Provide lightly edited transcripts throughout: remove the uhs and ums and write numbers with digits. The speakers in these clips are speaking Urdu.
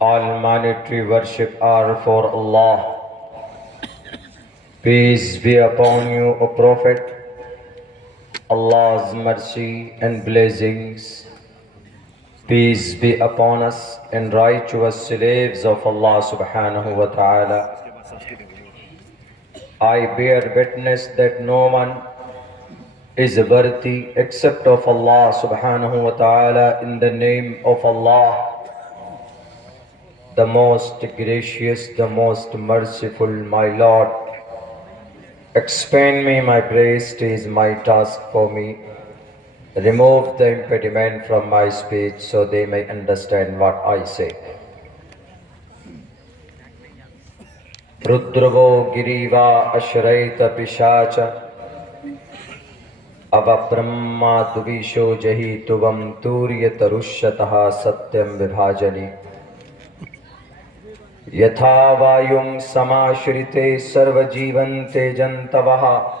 All monetary worship are for Allah. Peace be upon you, O Prophet. Allah's mercy and blessings. Peace be upon us and righteous slaves of Allah subhanahu wa ta'ala. I bear witness that no one is worthy except of Allah subhanahu wa ta'ala. In the name of Allah, the most gracious, the most merciful, my Lord, expand me my breast is my task for me. Remove the impediment from my speech so they may understand what I say. Rudravo giriva ashraita pishacha ava brahma duvisho jahi tuvam turya tarushataha satyam vibhajani yatha vayum samashrite sarva jivante jantavaha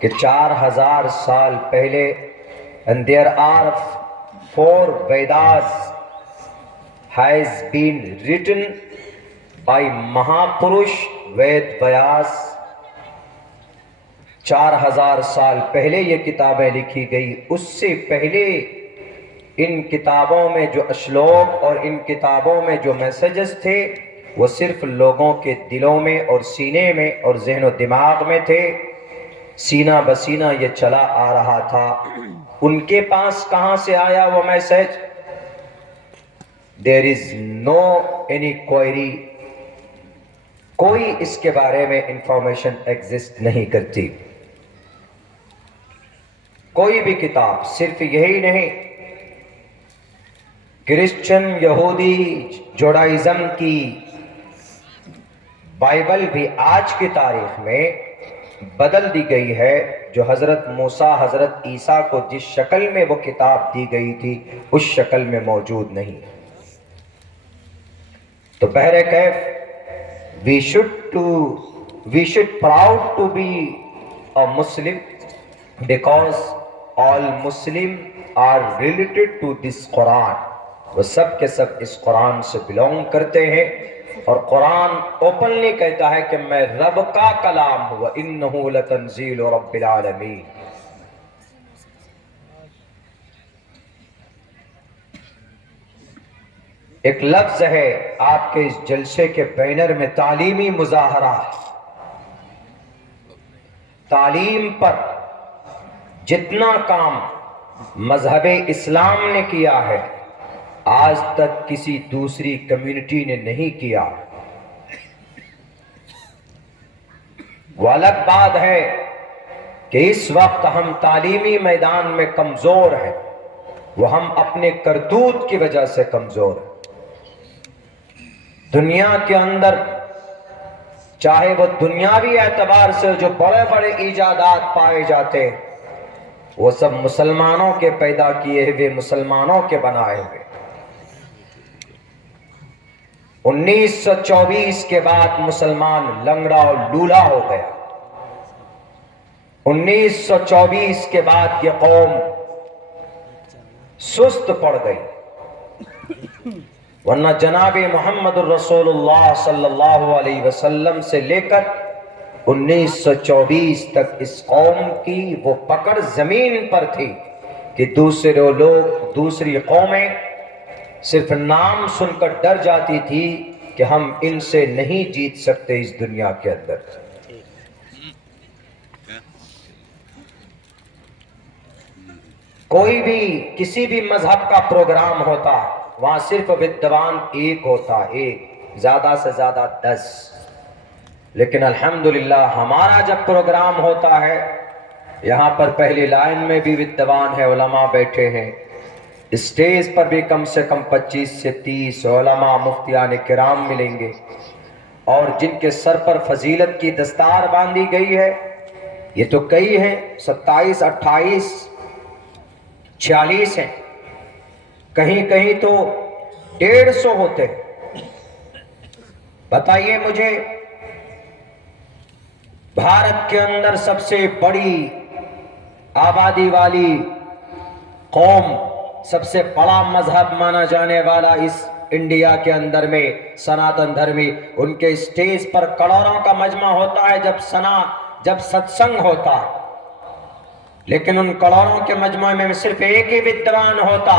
کہ 4000 سال پہلے and there are 4 Vedas has been written by Mahapurush Ved Vyas. 4000 سال پہلے یہ کتابیں لکھی گئی. اس سے پہلے ان کتابوں میں جو اشلوک اور ان کتابوں میں جو میسیجز تھے وہ صرف لوگوں کے دلوں میں اور سینے میں اور ذہن و دماغ میں تھے. سینہ بسینہ یہ چلا آ رہا تھا. ان کے پاس کہاں سے آیا وہ message? There is no any query. کوئی اس کے بارے میں انفارمیشن ایگزسٹ نہیں کرتی. کوئی بھی کتاب، صرف یہی نہیں، کرسچن، یہودی، جوڈائزم کی بائبل بھی آج کی تاریخ میں بدل دی گئی ہے. جو حضرت موسیٰ حضرت عیسیٰ کو جس شکل میں وہ کتاب دی گئی تھی اس شکل میں موجود نہیں. تو بہر کیف we should proud to be a Muslim because all Muslim are related to this Quran. وہ سب کے سب اس قرآن سے بلونگ کرتے ہیں اور قرآن اوپنلی کہتا ہے کہ میں رب کا کلام ہوں. وَإِنَّهُ لَتَنزِيلُ رَبِّ الْعَالَمِينَ. ایک لفظ ہے آپ کے اس جلسے کے بینر میں، تعلیمی مظاہرہ. تعلیم پر جتنا کام مذہب اسلام نے کیا ہے آج تک کسی دوسری کمیونٹی نے نہیں کیا. وہ الگ بات ہے کہ اس وقت ہم تعلیمی میدان میں کمزور ہیں، وہ ہم اپنے کرتوت کی وجہ سے کمزور ہیں. دنیا کے اندر چاہے وہ دنیاوی اعتبار سے جو بڑے بڑے ایجادات پائے جاتے ہیں وہ سب مسلمانوں کے پیدا کیے ہوئے، مسلمانوں کے بنائے ہوئے. 1924 کے بعد مسلمان لنگڑا اور لولا ہو گیا. 1924 کے بعد یہ قوم سست پڑ گئی. ورنہ جناب محمد الرسول اللہ صلی اللہ علیہ وسلم سے لے کر 1924 تک اس قوم کی وہ پکڑ زمین پر تھی کہ دوسرے لوگ، دوسری قومیں صرف نام سن کر ڈر جاتی تھی کہ ہم ان سے نہیں جیت سکتے اس دنیا کے اندر. کوئی بھی کسی بھی مذہب کا پروگرام ہوتا وہاں صرف ودوان ایک ہوتا، ایک، زیادہ سے زیادہ 10. لیکن الحمدللہ ہمارا جب پروگرام ہوتا ہے یہاں پر پہلی لائن میں بھی ودوان ہے، علماء بیٹھے ہیں. اسٹیج پر بھی کم سے کم 25 سے 30 علماء مفتیان کرام ملیں گے اور جن کے سر پر فضیلت کی دستار باندھی گئی ہے یہ تو کئی ہیں، 27 28 46 ہیں، کہیں کہیں تو 150 ہوتے ہیں. بتائیے مجھے بھارت کے اندر سب سے بڑی آبادی والی قوم، سب سے بڑا مذہب مانا جانے والا اس انڈیا کے اندر میں سناتن دھرمی، ان کے اسٹیج پر کروڑوں کا مجمع ہوتا ہے جب ستسنگ ہوتا ہے. لیکن ان کروڑوں کے مجمع میں صرف ایک ہی ودوان ہوتا،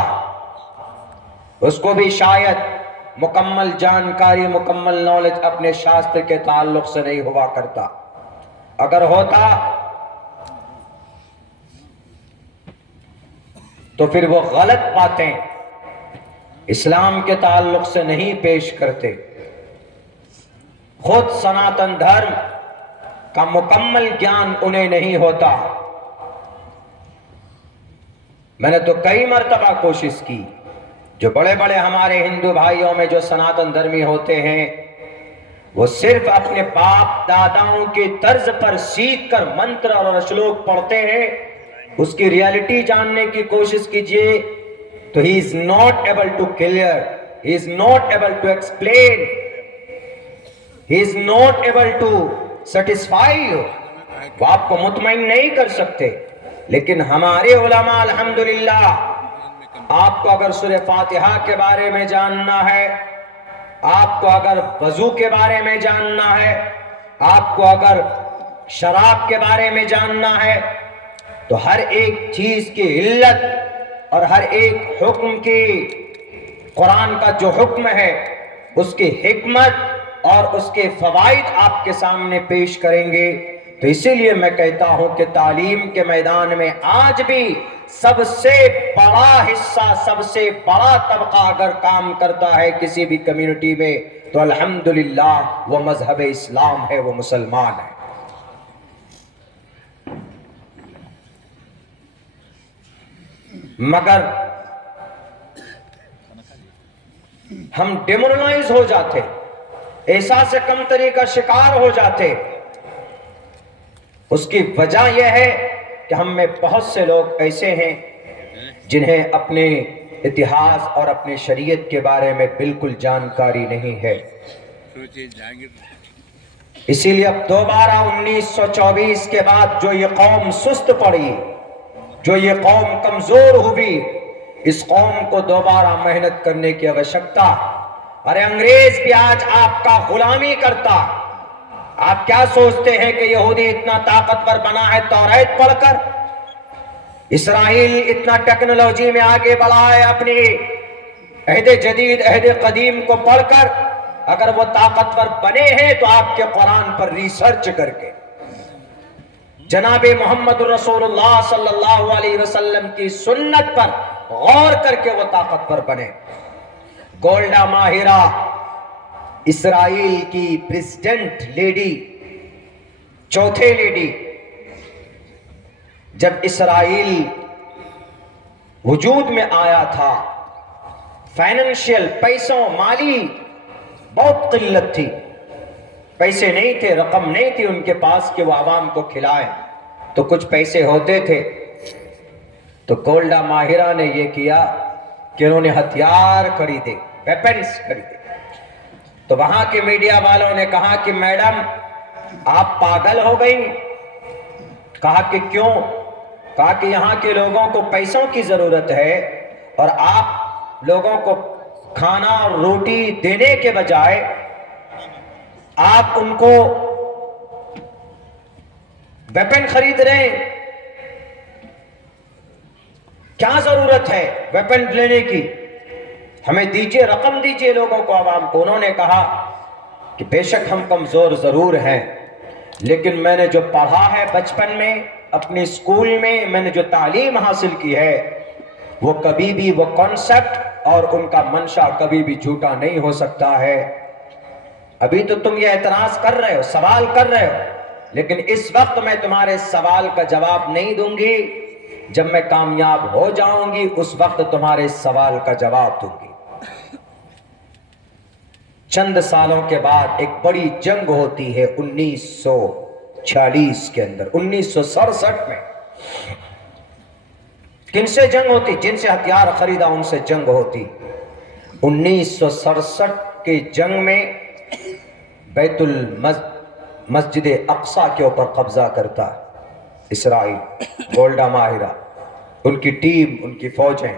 اس کو بھی شاید مکمل جانکاری، مکمل نالج اپنے شاستر کے تعلق سے نہیں ہوا کرتا. اگر ہوتا تو پھر وہ غلط باتیں اسلام کے تعلق سے نہیں پیش کرتے. خود سناتن دھرم کا مکمل گیان انہیں نہیں ہوتا. میں نے تو کئی مرتبہ کوشش کی، جو بڑے بڑے ہمارے ہندو بھائیوں میں جو سناتن دھرمی ہوتے ہیں وہ صرف اپنے باپ داداؤں کے طرز پر سیکھ کر منتر اور اشلوک پڑھتے ہیں. اس کی ریالٹی جاننے کی کوشش کیجئے تو he is not able to clear, he is not able to explain, he is not able to satisfy you. وہ آپ کو مطمئن نہیں کر سکتے، لیکن ہمارے علماء الحمدللہ آپ کو اگر سورہ فاتحہ کے بارے میں جاننا ہے، آپ کو اگر وضو کے بارے میں جاننا ہے، آپ کو اگر شراب کے بارے میں جاننا ہے، تو ہر ایک چیز کی علت اور ہر ایک حکم کی قرآن کا جو حکم ہے اس کی حکمت اور اس کے فوائد آپ کے سامنے پیش کریں گے۔ تو اسی لیے میں کہتا ہوں کہ تعلیم کے میدان میں آج بھی سب سے بڑا حصہ، سب سے بڑا طبقہ اگر کام کرتا ہے کسی بھی کمیونٹی میں تو الحمدللہ وہ مذہب اسلام ہے، وہ مسلمان ہے۔ مگر ہم ڈیمورلائز ہو جاتے، احساس کمتری کا شکار ہو جاتے۔ اس کی وجہ یہ ہے کہ ہم میں بہت سے لوگ ایسے ہیں جنہیں اپنے اتہاس اور اپنے شریعت کے بارے میں بالکل جانکاری نہیں ہے۔ اسی لیے اب دوبارہ 1924 کے بعد جو یہ قوم سست پڑی، جو یہ قوم کمزور ہوئی، اس قوم کو دوبارہ محنت کرنے کی آوشکتا۔ ارے انگریز بھی آج آپ کا غلامی کرتا۔ آپ کیا سوچتے ہیں کہ یہودی اتنا طاقتور بنا ہے توریت پڑھ کر؟ اسرائیل اتنا ٹیکنالوجی میں آگے بڑھا ہے اپنی عہد جدید عہد قدیم کو پڑھ کر؟ اگر وہ طاقتور بنے ہیں تو آپ کے قرآن پر ریسرچ کر کے، جناب محمد رسول اللہ صلی اللہ علیہ وسلم کی سنت پر غور کر کے وہ طاقتور بنے۔ گولڈا ماہرہ اسرائیل کی پریزیڈنٹ لیڈی، چوتھے لیڈی، جب اسرائیل وجود میں آیا تھا، فائنینشیل پیسوں مالی بہت قلت تھی، پیسے نہیں تھے، رقم نہیں تھی ان کے پاس کہ وہ عوام کو کھلائیں، تو کچھ پیسے ہوتے تھے۔ تو گولڈا ماہرہ نے یہ کیا کہ انہوں نے ہتھیار خریدے، ویپنز خریدے۔ تو وہاں کے میڈیا والوں نے کہا کہ میڈم آپ پاگل ہو گئی؟ کہا کہ کیوں؟ کہا کہ یہاں کے لوگوں کو پیسوں کی ضرورت ہے اور آپ لوگوں کو کھانا اور روٹی دینے کے بجائے آپ ان کو ویپن خرید رہے ہیں۔ کیا ضرورت ہے ویپن لینے کی؟ ہمیں دیجئے، رقم دیجئے لوگوں کو، عوام کو۔ انہوں نے کہا کہ بے شک ہم کمزور ضرور ہیں، لیکن میں نے جو پڑھا ہے بچپن میں اپنے اسکول میں نے جو تعلیم حاصل کی ہے وہ کبھی بھی وہ کانسیپٹ اور ان کا منشا کبھی بھی جھوٹا نہیں ہو سکتا ہے۔ ابھی تو تم یہ اعتراض کر رہے ہو، سوال کر رہے ہو، لیکن اس وقت میں تمہارے سوال کا جواب نہیں دوں گی۔ جب میں کامیاب ہو جاؤں گی اس وقت تمہارے سوال کا جواب دوں گی۔ چند سالوں کے بعد ایک بڑی جنگ ہوتی ہے 1946 کے اندر، 1967 میں۔ کن سے جنگ ہوتی؟ جن سے ہتھیار خریدا ان سے جنگ ہوتی۔ 1967 کے جنگ میں بیت مسجد اقصی کے اوپر قبضہ کرتا اسرائیل، گولڈا ماہرہ، ان کی ٹیم، ان کی فوجیں۔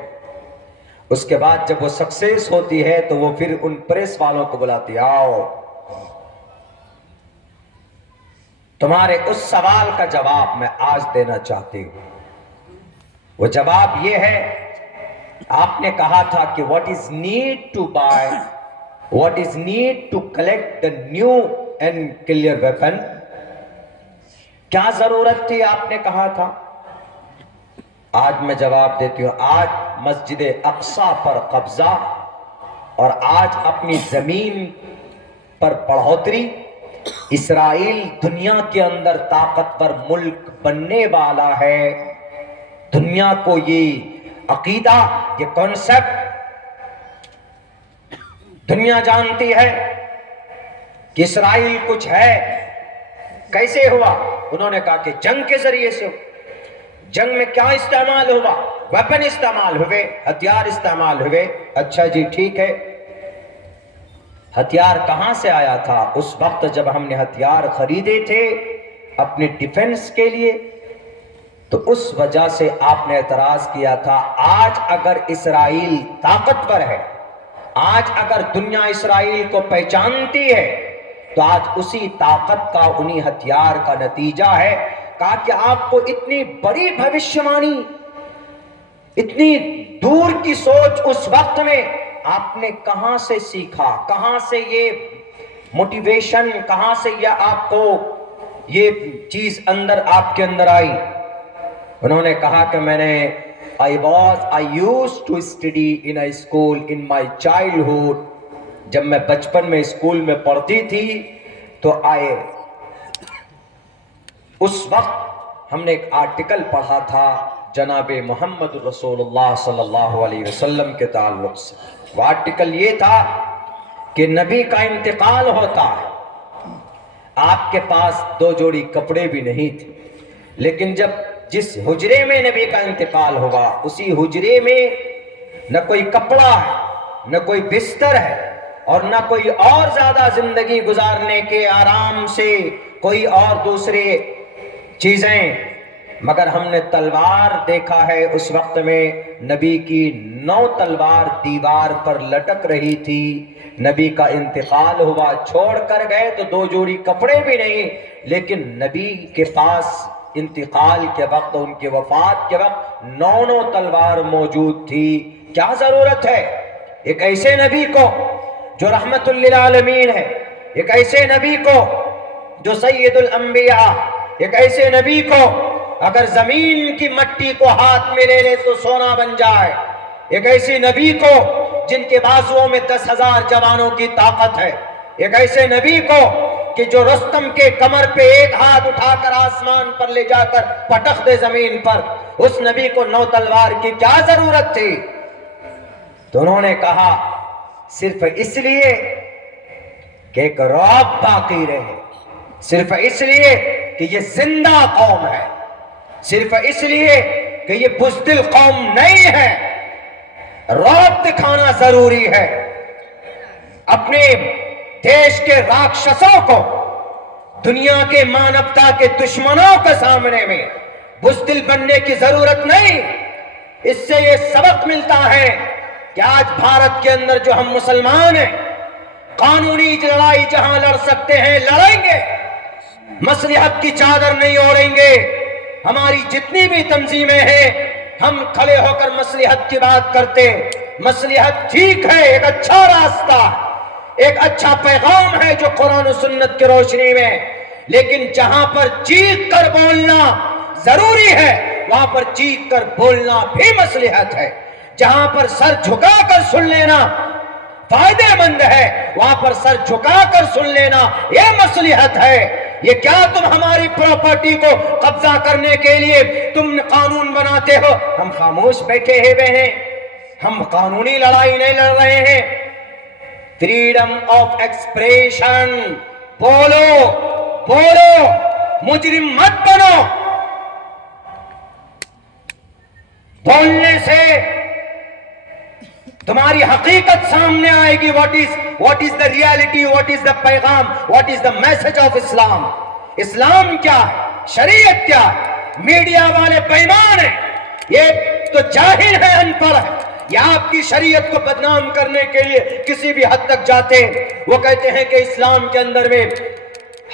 اس کے بعد جب وہ سکسیس ہوتی ہے تو وہ پھر ان پریس والوں کو بلاتی، آؤ تمہارے اس سوال کا جواب میں آج دینا چاہتی ہوں۔ وہ جواب یہ ہے، آپ نے کہا تھا کہ what is need to buy, what is need to collect the new and clear weapon؟ کیا ضرورت تھی آپ نے کہا تھا؟ آج میں جواب دیتی ہوں، آج مسجد اقصی پر قبضہ اور آج اپنی زمین پر بڑھوتری، اسرائیل دنیا کے اندر طاقتور ملک بننے والا ہے۔ دنیا کو یہ عقیدہ، یہ کانسیپٹ دنیا جانتی ہے کہ اسرائیل کچھ ہے۔ کیسے ہوا؟ انہوں نے کہا کہ جنگ کے ذریعے سے۔ جنگ میں کیا استعمال ہوا؟ ویپن استعمال ہوئے، ہتھیار استعمال ہوئے۔ اچھا جی ٹھیک ہے، ہتھیار کہاں سے آیا تھا؟ اس وقت جب ہم نے ہتھیار خریدے تھے اپنے ڈیفنس کے لیے، تو اس وجہ سے آپ نے اعتراض کیا تھا آج اگر اسرائیل طاقتور ہے، آج اگر دنیا اسرائیل کو پہچانتی ہے تو آج اسی طاقت کا، انہی ہتھیار کا نتیجہ ہے۔ کہا کہ آپ کو اتنی بڑی بھوشیوانی، اتنی دور کی سوچ اس وقت میں آپ نے کہاں سے سیکھا، کہاں سے یہ موٹیویشن، کہاں سے یہ آپ کو یہ چیز آپ کے اندر آئی؟ انہوں نے کہا کہ میں نے I used to study in a school in my childhood. جب میں بچپن میں اسکول میں پڑھتی تھی تو اس وقت ہم نے ایک آرٹیکل پڑھا تھا جناب محمد رسول اللہ صلی اللہ علیہ وسلم کے تعلق سے۔ وہ آرٹیکل یہ تھا کہ نبی کا انتقال ہوتا ہے، آپ کے پاس 2 جوڑی کپڑے بھی نہیں تھے، لیکن جس حجرے میں نبی کا انتقال ہوا اسی حجرے میں نہ کوئی کپڑا ہے، نہ کوئی بستر ہے، اور نہ کوئی اور زیادہ زندگی گزارنے کے آرام سے کوئی اور دوسرے چیزیں، مگر ہم نے تلوار دیکھا ہے۔ اس وقت میں نبی کی 9 تلوار دیوار پر لٹک رہی تھی۔ نبی کا انتقال ہوا، چھوڑ کر گئے تو 2 جوڑی کپڑے بھی نہیں، لیکن نبی کے پاس انتقال کے وقت، ان کے وفات کے وقت 9 تلوار موجود تھی۔ کیا ضرورت ہے ایک ایسے نبی کو جو رحمت للعالمین ہے، ایک ایسے نبی کو جو سید الانبیاء، ایک ایسے نبی کو اگر زمین کی مٹی کو ہاتھ میں لے لے تو سونا بن جائے، ایک ایسے نبی کو جن کے بازوؤں میں 10,000 جوانوں کی طاقت ہے، ایک ایسے نبی کو کہ جو رستم کے کمر پہ ایک ہاتھ اٹھا کر آسمان پر لے جا کر پٹخ دے زمین پر، اس نبی کو 9 تلوار کی کیا ضرورت تھی؟ تو انہوں نے کہا صرف اس لیے کہ ایک رعب باقی رہے، صرف اس لیے کہ یہ زندہ قوم ہے، صرف اس لیے کہ یہ بزدل قوم نہیں ہے، رعب دکھانا ضروری ہے۔ اپنے دیش کے راکشسوں کو، دنیا کے مانوتا کے دشمنوں کے سامنے میں بزدل بننے کی ضرورت نہیں۔ اس سے یہ سبق ملتا ہے کہ آج بھارت کے اندر جو ہم مسلمان ہیں، قانونی لڑائی جہاں لڑ سکتے ہیں لڑیں گے، مصلحت کی چادر نہیں اوڑھیں گے۔ ہماری جتنی بھی تنظیمیں ہیں، ہم کھڑے ہو کر مصلحت کی بات کرتے، مصلحت ٹھیک ہے، ایک اچھا راستہ، ایک اچھا پیغام ہے جو قرآن و سنت کی روشنی میں، لیکن جہاں پر چیخ کر بولنا ضروری ہے وہاں پر چیخ کر بولنا بھی مصلحت ہے، جہاں پر سر جھکا کر سن لینا فائدہ مند ہے وہاں پر سر جھکا کر سن لینا یہ مصلحت ہے۔ یہ کیا تم ہماری پراپرٹی کو قبضہ کرنے کے لیے تم قانون بناتے ہو؟ ہم خاموش بیٹھے ہوئے ہیں، ہم قانونی لڑائی نہیں لڑ رہے ہیں۔ فریڈم آف ایکسپریشن، بولو بولو، مجرم مت بنو۔ بولنے سے تمہاری حقیقت سامنے آئے گی۔ what is the reality, what is the پیغام، what is the message of اسلام۔ اسلام کیا ہے، شریعت کیا ہے؟ میڈیا والے بے ایمان ہیں، یہ تو جاہل ہے، ان پڑھ ہے، یہ آپ کی شریعت کو بدنام کرنے کے لیے کسی بھی حد تک جاتے ہیں۔ وہ کہتے ہیں کہ اسلام کے اندر میں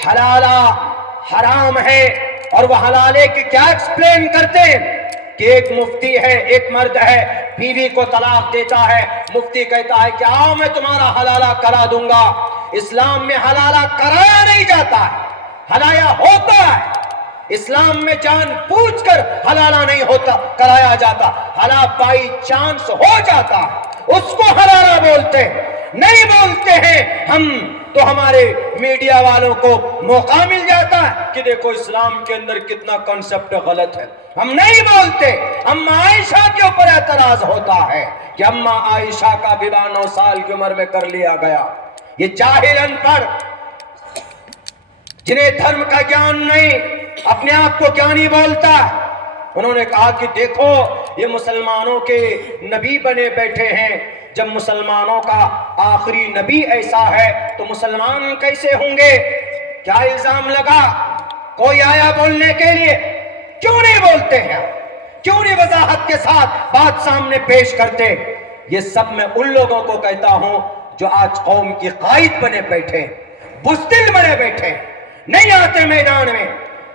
حلالہ حرام ہے، اور وہ حلالے کی کیا ایکسپلین کرتے ہیں کہ ایک مفتی ہے، ایک مرد ہے، بیوی کو طلاق دیتا ہے، مفتی کہتا ہے کہ آؤ میں تمہارا حلالہ کرا دوں گا۔ اسلام میں حلالہ کرایا نہیں جاتا ہے، حلایا ہوتا ہے۔ اسلام میں جان پوچھ کر حلالہ نہیں ہوتا کرایا جاتا، حلال بائی چانس ہو جاتا ہے، اس کو حلالہ بولتے ہیں، نہیں بولتے ہیں ہم تو ہمارے میڈیا والوں کو موقع مل جاتا ہے کہ دیکھو اسلام کے اندر کتنا کنسپٹ غلط ہے، ہم نہیں بولتے۔ اما عائشہ کے اوپر اعتراض ہوتا ہے کہ اما عائشہ کا بیوہ 9 سال کی عمر میں کر لیا گیا۔ یہ جاہل ان پڑھ جنہیں دھرم کا گیان نہیں، اپنے آپ کو گیانی بولتا ہے، انہوں نے کہا کہ دیکھو یہ مسلمانوں کے نبی بنے بیٹھے ہیں، جب مسلمانوں کا آخری نبی ایسا ہے تو مسلمان کیسے ہوں گے؟ کیا الزام لگا؟ کوئی آیا بولنے کے لیے؟ کیوں نہیں بولتے ہیں؟ کیوں نہیں وضاحت کے ساتھ بات سامنے پیش کرتے؟ یہ سب میں ان لوگوں کو کہتا ہوں جو آج قوم کی قائد بنے بیٹھے، بزدل بنے بیٹھے، نہیں آتے میدان میں۔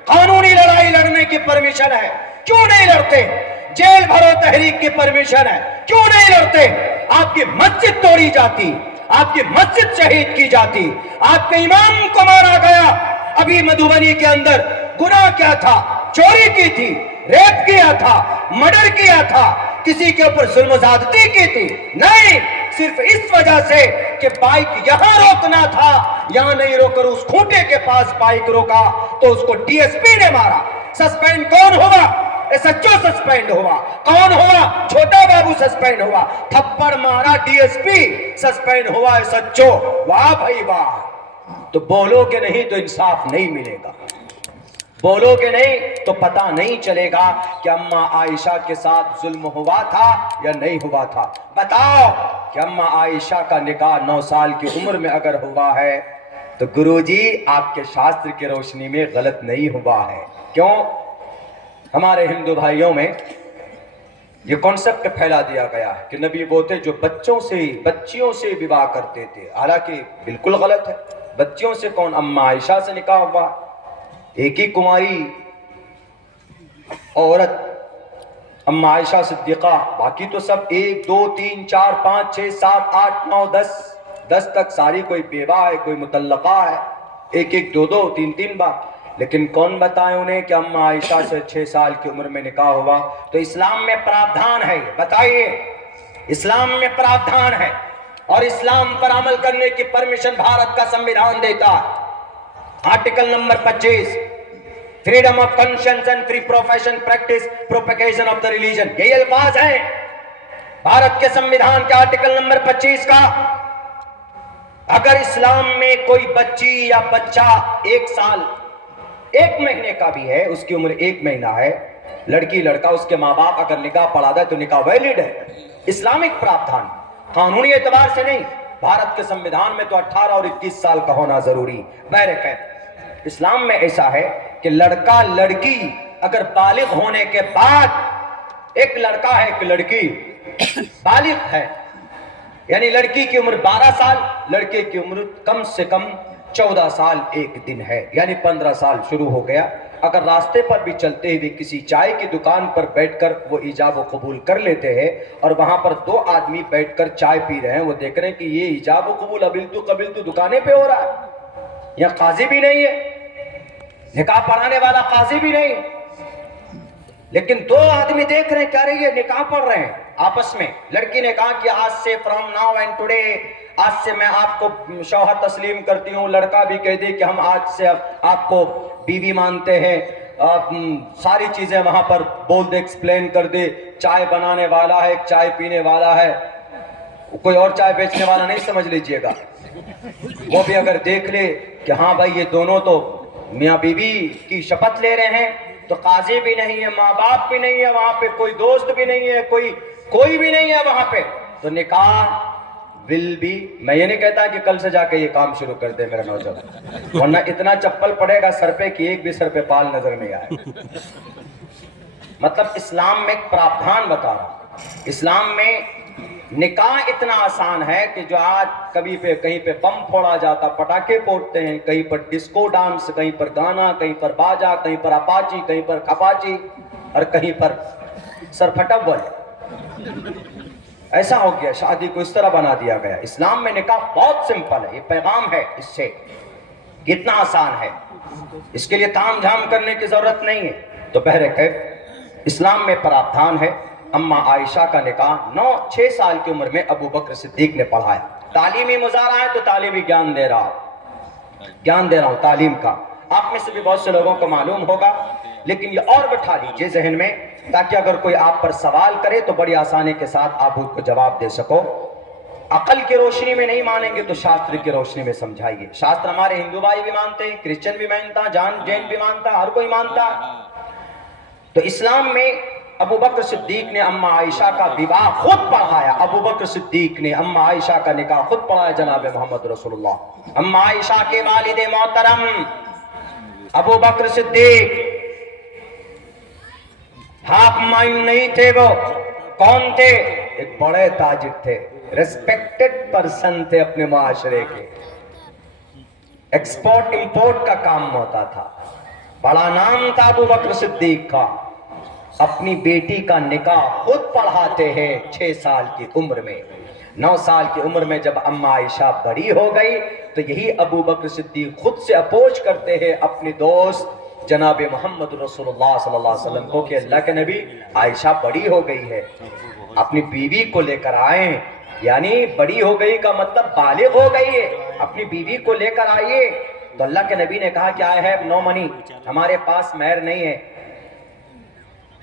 قانونی لڑائی لڑنے کی پرمیشن ہے، کیوں نہیں لڑتے؟ جیل بھرو تحریک کی پرمیشن ہے، کیوں نہیں لڑتے؟ آپ کی مسجد توڑی جاتی، آپ کی مسجد شہید کی جاتی، آپ کے امام کو مارا گیا۔ ابھی مدھوبنی کے اندر گناہ کیا تھا؟ چوری کی تھی، ریپ کیا تھا، مرڈر کیا تھا، کسی کے اوپر ظلم و زیادتی کی تھی؟ نہیں، صرف اس وجہ سے کہ بائک یہاں روکنا تھا، یہاں نہیں روک کر اس کھوٹے کے پاس بائک روکا تو اس کو ڈی ایس پی نے مارا۔ سسپینڈ کون ہوا؟ ایس ایچ او سسپینڈ ہوا۔ کون ہوا؟ چھوٹا بابو سسپینڈ ہوا۔ تھپڑ مارا ڈی ایس پی، سسپینڈ ہوا ایس ایچ او۔ واہ بھائی واہ! تو بولو کہ نہیں تو انصاف نہیں ملے گا، بولو کہ نہیں تو پتہ نہیں چلے گا کہ اماں عائشہ کے ساتھ ظلم ہوا تھا یا نہیں ہوا تھا۔ بتاؤ کہ اماں عائشہ کا نکاح 9 سال کی عمر میں اگر ہوا ہے تو گرو جی آپ کے شاستر کی روشنی میں غلط نہیں ہوا ہے۔ کیوں؟ ہمارے ہندو بھائیوں میں یہ کانسیپٹ پھیلا دیا گیا ہے کہ نبی وہ تھے جو بچیوں سے وواہ کرتے تھے، حالانکہ بالکل غلط ہے۔ بچیوں سے کون؟ اماں عائشہ سے نکاح ہوا، ایک ہی کماری عورت اماں عائشہ صدیقہ، باقی تو سب 1 2 3 4 5 6 7 8 9 10 تک ساری، کوئی بیوہ ہے، کوئی مطلقہ ہے، 1 1 2 2 3 3 بار۔ لیکن کون بتائے انہیں کہ اماں عائشہ سے 6 سال کی عمر میں نکاح ہوا؟ تو اسلام میں پراودھان ہے، بتائیے اسلام میں پراودھان ہے، اور اسلام پر عمل کرنے کی پرمیشن بھارت کا سمویدھان دیتا ہے۔ Article number 25، freedom of conscience and free profession practice propagation of the religion, یہی الفاظ ہیں بھارت کے سمویدھان کے آرٹیکل نمبر 25 کا۔ اگر اسلام میں کوئی بچی یا بچہ 1 سال 1 مہینے کا بھی ہے، اس کی عمر 1 مہینہ ہے، لڑکی لڑکا، اس کے ماں باپ اگر نکاح پڑھا دے تو نکاح ویلڈ ہے، اسلامک پراودھان، قانونی اعتبار سے نہیں۔ بھارت کے سمویدھان میں تو 18 اور 21 سال کا ہونا ضروری۔ بہرکیف اسلام میں ایسا ہے کہ لڑکا لڑکی اگر بالغ ہونے کے بعد، ایک لڑکا ہے ایک لڑکی بالغ ہے، یعنی لڑکی کی عمر 12 سال، لڑکے کی عمر کم سے کم 14 سال 1 دن ہے، یعنی 15 سال شروع ہو گیا۔ اگر راستے پر بھی چلتے ہوئے کسی چائے کی دکان پر بیٹھ کر وہ ایجاب و قبول کر لیتے ہیں، اور وہاں پر 2 آدمی بیٹھ کر چائے پی رہے ہیں، وہ دیکھ رہے ہیں کہ یہ ایجاب و قبول قبل تو دکانیں پہ ہو رہا ہے، یہاں قاضی بھی نہیں ہے، نکاح پڑھانے والا قاضی بھی نہیں، لیکن 2 آدمی دیکھ رہے ہیں، کیا رہی ہے نکاح پڑھ رہے ہیں آپس میں۔ لڑکی نے کہا کہ آج سے فرام ناؤ اینڈ ٹوڈے، آج سے میں آپ کو شوہر تسلیم کرتی ہوں۔ لڑکا بھی کہہ دے کہ ہم آج سے آپ کو بیوی مانتے ہیں، ساری چیزیں وہاں پر بول دے، ایکسپلین کر دے۔ چائے بنانے والا ہے، چائے پینے والا ہے، کوئی اور چائے بیچنے والا نہیں سمجھ لیجئے گا، وہ بھی اگر دیکھ لے کہ ہاں بھائی یہ دونوں تو میاں بیوی کی شپت لے رہے ہیں، تو قاضی بھی نہیں ہے، ماں باپ بھی نہیں ہے وہاں پہ، کوئی دوست بھی نہیں ہے، کوئی بھی نہیں ہے وہاں پہ، تو نکاح ول بھی۔ میں یہ نہیں کہتا کہ کل سے جا کے یہ کام شروع کر دے میرا نوجوان، ورنہ اتنا چپل پڑے گا سر پہ کہ ایک بھی سر پہ بال نظر نہیں آئے۔ مطلب اسلام میں ایک پراودھان بتا رہا ہوں، اسلام میں نکاح اتنا آسان ہے کہ جو آج کہیں پہ بم پھوڑا جاتا، پٹاخے پھوڑتے ہیں، کہیں پر ڈسکو ڈانس، کہیں پر گانا، کہیں پر باجا، کہیں پر اپاچی، کہیں پر کھپاچی، اور کہیں پر سرپھٹول، ایسا ہو گیا، شادی کو اس طرح بنا دیا گیا۔ اسلام میں نکاح بہت سمپل ہے، یہ پیغام ہے اس سے، اتنا آسان ہے، اس کے لیے تام جھام کرنے کی ضرورت نہیں ہے۔ تو بہرکیف اسلام میں پراودھان ہے۔ اماں عائشہ کا نکاح 6 سال کی عمر میں ابو بکر صدیق نے پڑھایا۔ تعلیمی مظاہرہ ہے تو تعلیمی گیان دے رہا ہوں تعلیم کا، آپ میں سے بھی بہت سے لوگوں کو معلوم ہوگا، لیکن یہ اور بٹھا لیجئے ذہن میں، تاکہ اگر کوئی آپ پر سوال کرے تو بڑی آسانی کے ساتھ آپ اس کو جواب دے سکو۔ عقل کی روشنی میں نہیں مانیں گے تو شاستر کی روشنی میں سمجھائیے۔ شاستر ہمارے ہندو بھائی بھی مانتے ہیں، کرسچن بھی مانتا، جین بھی مانتا، ہر کوئی مانتا۔ تو اسلام میں ابو بکر صدیق نے اماں عائشہ کا وواہ خود پڑھایا، ابو بکر صدیق نے اماں عائشہ کا نکاح خود پڑھایا جناب محمد رسول اللہ۔ اماں عائشہ کے والد محترم ابو بکر صدیق ہاف مائنڈ نہیں تھے، وہ کون تھے؟ ایک بڑے تاجر تھے، ریسپیکٹڈ پرسن تھے اپنے معاشرے کے، ایکسپورٹ امپورٹ کا کام ہوتا تھا، بڑا نام تھا ابو بکر صدیق کا۔ اپنی بیٹی کا نکاح خود پڑھاتے ہیں 6 سال کی عمر میں۔ 9 سال کی عمر میں جب اما عائشہ بڑی ہو گئی تو یہی ابو بکر صدیق خود سے اپروچ کرتے ہیں اپنی دوست جناب محمد رسول اللہ صلی اللہ علیہ وسلم کو کہ اللہ کے نبی، عائشہ بڑی ہو گئی ہے، اپنی بیوی کو لے کر آئیں۔ یعنی بڑی ہو گئی کا مطلب بالغ ہو گئی ہے، اپنی بیوی کو لے کر آئیے۔ تو اللہ کے نبی نے کہا کہ آئی ہیو نو منی، ہمارے پاس مہر نہیں ہے،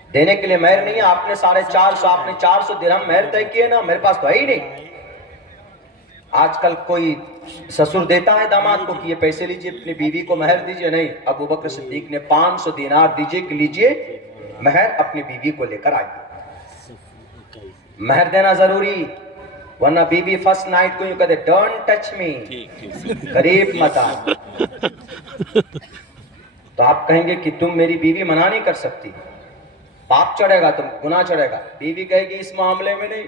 دینے کے لیے مہر نہیں ہے، آپ نے 450، آپ نے 400 درہم مہر طے کیے نا، میرے پاس تو ہے ہی نہیں۔ آج کل کوئی سسر دیتا ہے داماد کو کہ یہ پیسے لیجئے اپنی بیوی کو مہر دیجئے؟ نہیں، ابو بکر صدیق نے 500 دینار دیجئے کہ لیجئے مہر، اپنی بیوی کو لے کر آئیے۔ مہر دینا ضروری، ورنہ بیوی فرسٹ نائٹ کو یوں کہتے ڈونٹ ٹچ می، قریب مت آ۔ تو آپ کہیں گے کہ تم میری بیوی منع نہیں کر سکتی، پاپ چڑھے گا، تم گناہ چڑھے گا۔ بیوی کہے گی اس معاملے میں نہیں۔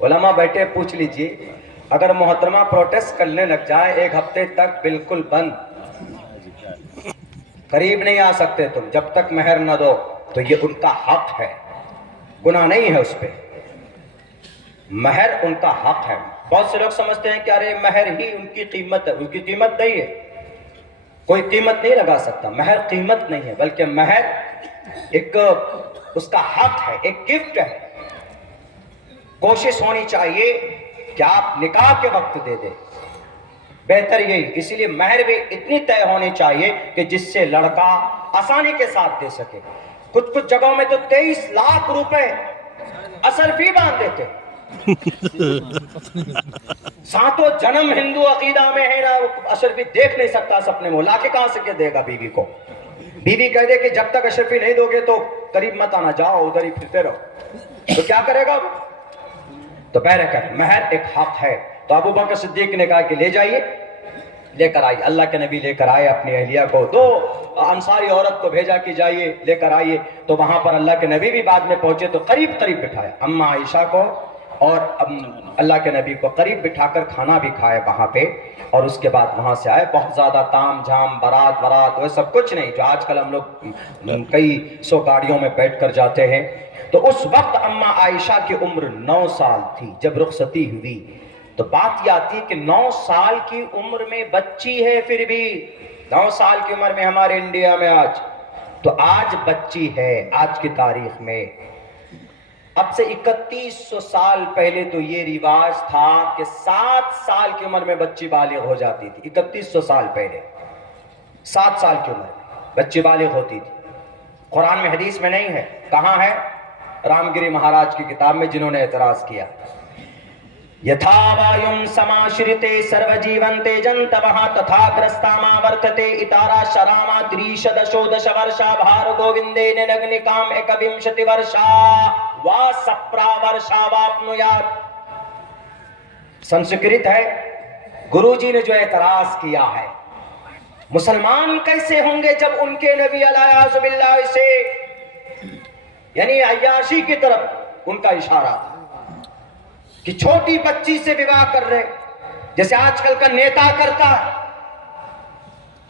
علماء بیٹھے پوچھ لیجئے، اگر محترمہ پروٹیسٹ کرنے لگ جائے 1 ہفتے تک بالکل بند، قریب نہیں آ سکتے تم جب تک مہر نہ دو، تو یہ ان کا حق ہے، گناہ نہیں ہے اس پہ، مہر ان کا حق ہے۔ بہت سے لوگ سمجھتے ہیں کہ ارے مہر ہی ان کی قیمت ہے، ان کی قیمت نہیں ہے، کوئی قیمت نہیں لگا سکتا، مہر قیمت نہیں ہے، بلکہ مہر ایک اس کا حق ہے، ایک گفٹ ہے۔ کوشش ہونی چاہیے کہ آپ نکاح کے وقت دے دیں، بہتر یہی، اسی لیے مہر بھی اتنی طے ہونی چاہیے کہ جس سے لڑکا آسانی کے ساتھ دے سکے۔ کچھ جگہوں میں تو 23 لاکھ روپے اصل فی باندھ دیتے، ساتوں جنم ہندو عقیدہ میں ہے نا، اشرفی دیکھ نہیں سکتا سپنے میں، لا کے کہاں سے دے گا بیوی کو؟ بیوی کہہ دے کہ جب تک اشرفی نہیں دو گے تو قریب مت آنا، جاؤ ادھر ہی پھرتے رہو، تو کیا کرے گا؟ تو بہرکت مہر ایک حق ہے۔ تو ابو بکر صدیق نے کہا کہ لے جائیے، لے کر آئیے۔ اللہ کے نبی لے کر آئے اپنی اہلیہ کو، 2 انصاری عورت کو بھیجا کہ جائیے لے کر آئیے۔ تو وہاں پر اللہ کے نبی بھی بعد میں پہنچے تو قریب بٹھائے اما عائشہ کو اور اللہ کے نبی کو قریب بٹھا کر کھانا بھی کھائے وہاں پہ، اور اس کے بعد وہاں سے آئے۔ بہت زیادہ تام جھام، برات وہ سب کچھ نہیں جو آج کل ہم لوگ کئی 100 گاڑیوں میں بیٹھ کر جاتے ہیں۔ تو اس وقت اما عائشہ کی عمر 9 سال تھی جب رخصتی ہوئی۔ تو بات یہ آتی ہے کہ 9 سال کی عمر میں بچی ہے، پھر بھی 9 سال کی عمر میں ہمارے انڈیا میں آج، تو آج بچی ہے آج کی تاریخ میں۔ اب سے 3100 سال پہلے تو یہ رواج تھا کہ 7 سال کی عمر میں بچی بالغ ہو جاتی تھی۔ 3100 سال پہلے 7 سال کی عمر میں بچی بالغ ہوتی تھی۔ قرآن میں حدیث میں نہیں ہے، کہاں ہے؟ رام گری مہاراج کی کتاب میں، جنہوں نے اعتراض کیا۔ یتھا وایوں سماشرتے سرو جیونتے جنتوہ تتھا گرستاما ورتتے اتارا شراما تریش دشو دش ورشا بھار گووندے نگنکام ایکوینشتی ورشا وا سپرا ورشا واپنویات۔ سنسکرت ہے، گرو جی نے جو اعتراض کیا ہے، مسلمان کیسے ہوں گے جب ان کے نبی علیہ باللہ سے، یعنی عیاشی کی طرف ان کا اشارہ تھا کہ چھوٹی بچی سے بیواہ کر رہے، جیسے آج کل کا نیتا کرتا ہے،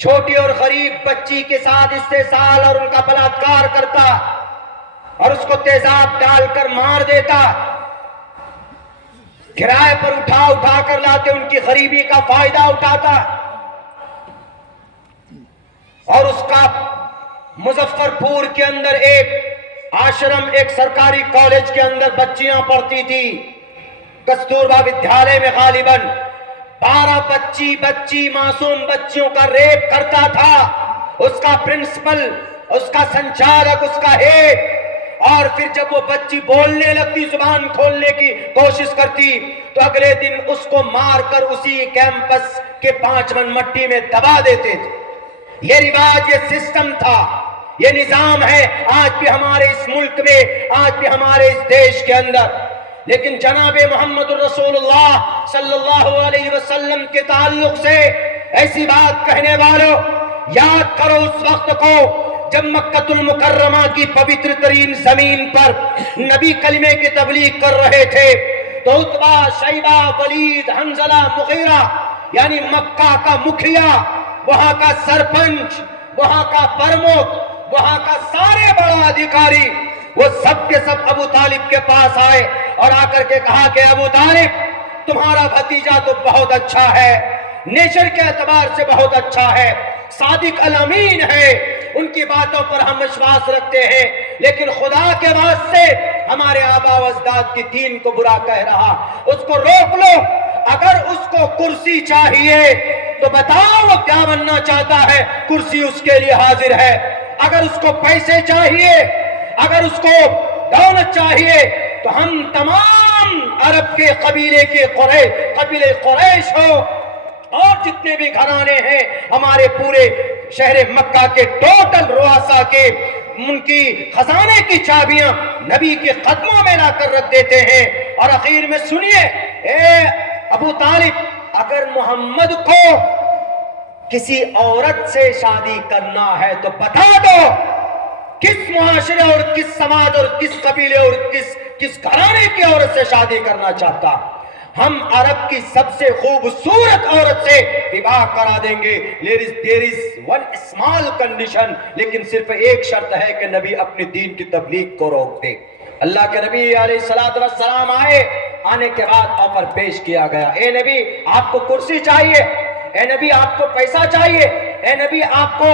چھوٹی اور غریب بچی کے ساتھ استحصال اور ان کا بلاತ್ಕಾರ کرتا اور اس کو تیزاب ڈال کر مار دیتا، کرائے پر اٹھا کر لاتے، ان کی غریبی کا فائدہ اٹھاتا، اور اس کا مظفر پور کے اندر ایک آشرم، ایک سرکاری کالج کے اندر بچیاں پڑھتی تھی، کستوربا ودیالیہ میں غالباً 12 بچی معصوم بچیوں کا ریپ کرتا تھا، اس کا پرنسپل، اس کا سنچالک، اس کا ہیڈ۔ اور پھر جب وہ بچی بولنے لگتی، زبان کھولنے کی کوشش کرتی، تو اگلے دن اس کو مار کر اسی کیمپس کے 5 من مٹی میں دبا دیتے تھے۔ یہ رواج، یہ سسٹم تھا، یہ نظام ہے آج بھی ہمارے اس ملک میں، آج بھی ہمارے اس دیش کے اندر۔ لیکن جناب محمد رسول اللہ صلی اللہ علیہ وسلم کے تعلق سے ایسی بات کہنے والوں، یاد کرو اس وقت کو جب مکۃ المکرمہ کی پوتر ترین زمین پر نبی کلمے کی تبلیغ کر رہے تھے تو عتبہ، شیبہ، ولید، حنظلہ، مغیرہ یعنی مکہ کا مکھیا، وہاں کا سرپنچ، وہاں کا پرمکھ، وہاں کا سارے بڑا ادھیکاری، وہ سب کے سب ابو طالب کے پاس آئے اور آ کر کے کہا کہ ابو طالب تمہارا بھتیجا تو بہت اچھا ہے، نیچر کے اعتبار سے بہت اچھا ہے، صادق الامین ہے، ان کی باتوں پر ہم وشواس رکھتے ہیں، لیکن خدا کے واسطے ہمارے آبا و اجداد کی دین کو برا کہہ رہا، اس کو روک لو۔ اگر اس کو کرسی چاہیے تو بتاؤ وہ کیا بننا چاہتا ہے، کرسی اس کے لیے حاضر ہے۔ اگر اس کو پیسے چاہیے، اگر اس کو دولت چاہیے تو ہم تمام عرب کے قبیلے قریش ہو اور جتنے بھی گھرانے ہیں ہمارے پورے شہر مکہ کے ٹوٹل رؤسا کے، ان کی خزانے کی چابیاں نبی کے قدموں میں لا کر رکھ دیتے ہیں۔ اور اخیر میں سنیے، اے ابو طالب، اگر محمد کو کسی عورت سے شادی کرنا ہے تو بتا دو کس معاشرے اور کس سماج اور کس قبیلے اور کس گھرانے کی عورت سے شادی کرنا چاہتا، ہم عرب کی سب سے خوبصورت عورت سے نکاح کرا دیں گے۔ there is one small condition، لیکن صرف ایک شرط ہے کہ نبی اپنے دین کی تبلیغ کو روک دے۔ اللہ کے نبی علیہ السلام آئے، آنے کے بعد آفر پیش کیا گیا، اے نبی آپ کو کرسی چاہیے، اے نبی آپ کو پیسہ چاہیے، اے نبی آپ کو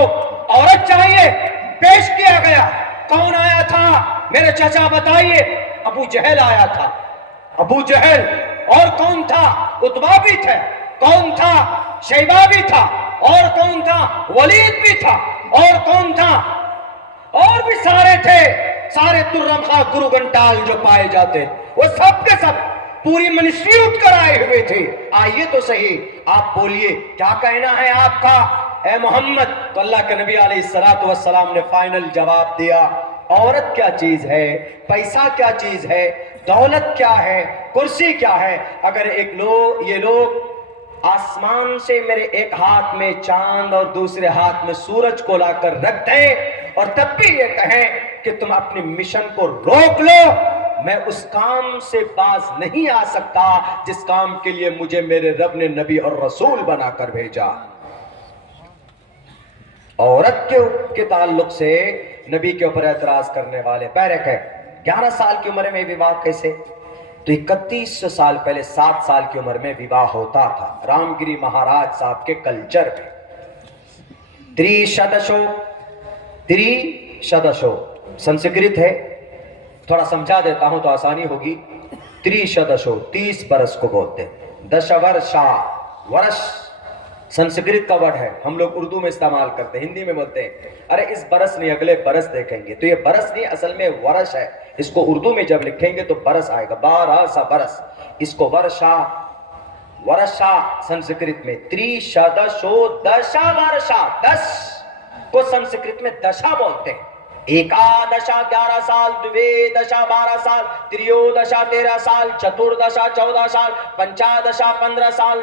عورت چاہیے، پیش کیا گیا۔ کون آیا تھا میرے چچا بتائیے؟ ابو جہل آیا تھا، ابو جہل۔ اور کون تھا؟ عتبہ بھی تھے، کون تھا؟ شیبہ بھی تھا، اور کون تھا؟ ولید بھی تھا، اور کون تھا؟ اور بھی سارے تھے، سارے ترم خواہ گرو گھنٹال جو پائے جاتے، وہ سب کے سب پوری منسٹری اٹھ کر آئے ہوئے تھے۔ آئیے تو صحیح، آپ بولیے کیا کہنا ہے آپ کا اے محمد؟ تو اللہ کے نبی علیہ السلام نے فائنل جواب دیا، عورت کیا چیز ہے، پیسہ کیا چیز ہے، دولت کیا ہے، کرسی کیا ہے؟ اگر یہ لوگ آسمان سے میرے ایک ہاتھ میں چاند اور دوسرے ہاتھ میں سورج کو لا کر رکھ دیں اور تب بھی یہ کہیں کہ تم اپنی مشن کو روک لو، میں اس کام سے باز نہیں آ سکتا جس کام کے لیے مجھے میرے رب نے نبی اور رسول بنا کر بھیجا۔ عورت کے تعلق سے نبی کے اوپر اعتراض کرنے والے بیرک ہے 11 سال کی عمر میں وواہ کیسے؟ تو 31 سال پہلے 7 سال کی عمر میں وواہ ہوتا تھا رام گری مہاراج صاحب کے کلچر میں۔ تریشدشو سنسکرت ہے، تھوڑا سمجھا دیتا ہوں تو آسانی ہوگی۔ تریشدشو 30 برس کو بولتے ہیں، دشورشا ورش سنسکرت کا ورڈ ہے، ہم لوگ اردو میں استعمال کرتے ہیں، ہندی میں بولتے ہیں ارے اس برس نہیں اگلے برس دیکھیں گے، تو یہ برس نہیں اصل میں ورش ہے، اس کو اردو میں جب لکھیں گے تو برس آئے گا، 12 سا برس، اس کو ورشا سنسکرت میں۔ تریشدشو دشا ورشا، 10 کو سنسکرت میں دشا بولتے ہیں۔ ایکادشا 11 سال، دویدشا 12 سال، تریودشا 13 سال، چتردشا 14 سال، پنچادشا 15 سال،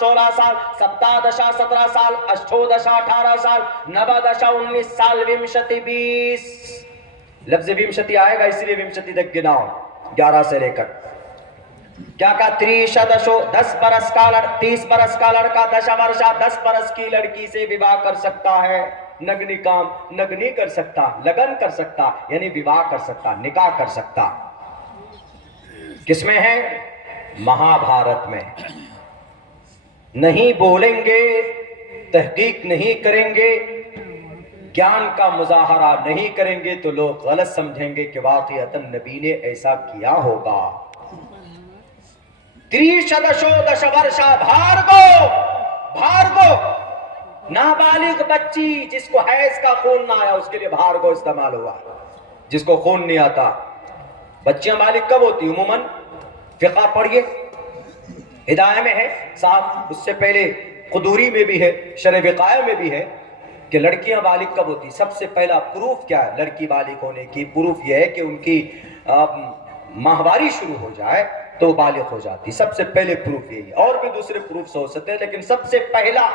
16 سال، سپتادشا 17 سال، اشٹودشا 18 سال، نودشا 19 سال، ومشتی 20۔ لفظ ومشتی آئے گا اس لیے ومشتی تک گناؤ 11 سے لے کر کیا کہا؟ تریشدشو 10 برس کا 30 برس کا لڑکا، دشا ورشا 10 برس کی لڑکی سے وواہ کر سکتا ہے۔ نگ نہیں کر سکتا، لگن کر سکتا یعنی وواہ کر سکتا، نکاح کر سکتا۔ کس میں ہے؟ مہابھارت میں۔ نہیں بولیں گے، تحقیق نہیں کریں گے، گیان کا مظاہرہ نہیں کریں گے تو لوگ غلط سمجھیں گے کہ واقعتاً نبی نے ایسا کیا ہوگا۔ تریشدشو دش ورشا بھارگو نابالغ بچی جس کو حیض کا خون نہ آیا اس کے لیے بھارگو استعمال ہوا، جس کو خون نہیں آتا۔ بچیاں بالغ کب ہوتی؟ عموماً فقہ پڑھیے، ہدایہ میں ہے صاحب، اس سے پہلے قدوری میں بھی ہے، شرح وقایہ میں بھی ہے کہ لڑکیاں بالغ کب ہوتی۔ سب سے پہلا پروف کیا ہے لڑکی بالغ ہونے کی؟ پروف یہ ہے کہ ان کی ماہواری شروع ہو جائے تو وہ بالغ ہو جاتی، سب سے پہلے پروف یہی ہے۔ اور بھی دوسرے پروفس ہو سکتے ہیں لیکن سب سے پہلا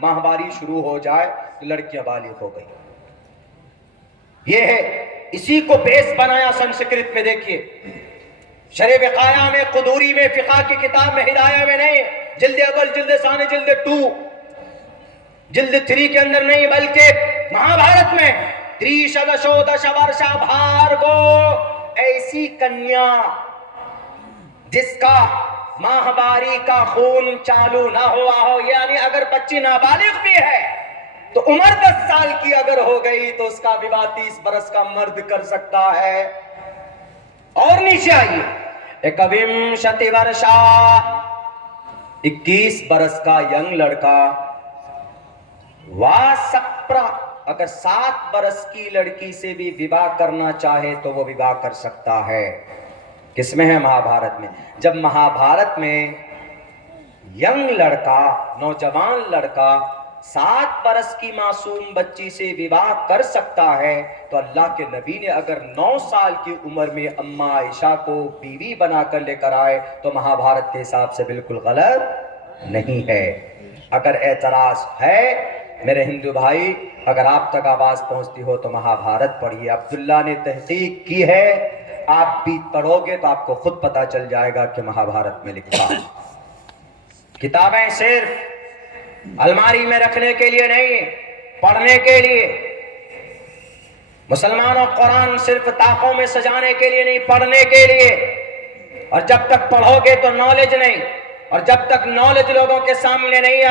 ماہواری شروع ہو جائے تو لڑکیاں بالغ ہو گئی. یہ ہے، اسی کو بیس بنایا سنسکرت میں. دیکھیے شرح وقایہ میں، قدوری میں، فقہ کی کتاب میں، ہدایہ میں نہیں، جلد اول، جلد ثانی، جلد 2، جلد 3 کے اندر نہیں، بلکہ مہابھارت میں تریشدشودش ورشا بھارگو، ایسی کنیا جس کا ماہواری کا خون چالو نہ ہوا ہو، یعنی اگر بچی نابالغ بھی ہے تو عمر 10 سال کی اگر ہو گئی تو اس کا وواہ 30 برس کا مرد کر سکتا ہے. اور نیچے آئیے، ایکومشتی ورشا، 21 برس کا ینگ لڑکا، واسپرا، اگر 7 برس کی لڑکی سے بھی وواہ کرنا چاہے تو وہ وواہ کر سکتا ہے. کس میں ہے؟ مہابھارت میں. جب مہابھارت میں ینگ لڑکا، نوجوان لڑکا 7 برس کی معصوم بچی سے وواہ کر سکتا ہے تو اللہ کے نبی نے اگر 9 سال کی عمر میں اماں عائشہ کو بیوی بنا کر لے کر آئے تو مہابھارت کے حساب سے بالکل غلط نہیں ہے. اگر اعتراض ہے میرے ہندو بھائی، اگر آپ تک آواز پہنچتی ہو تو مہابھارت پڑھیے. عبداللہ نے تحقیق کی ہے، آپ بھی پڑھو گے تو آپ کو خود پتا چل جائے گا کہ مہابھارت میں لکھا. کتابیں صرف الماری میں رکھنے کے لیے نہیں، پڑھنے کے لیے. مسلمانوں قرآن صرف طاقوں میں سجانے کے لیے نہیں، پڑھنے کے لیے. اور جب تک پڑھو گے تو نالج نہیں، اور جب تک نالج لوگوں کے سامنے نہیں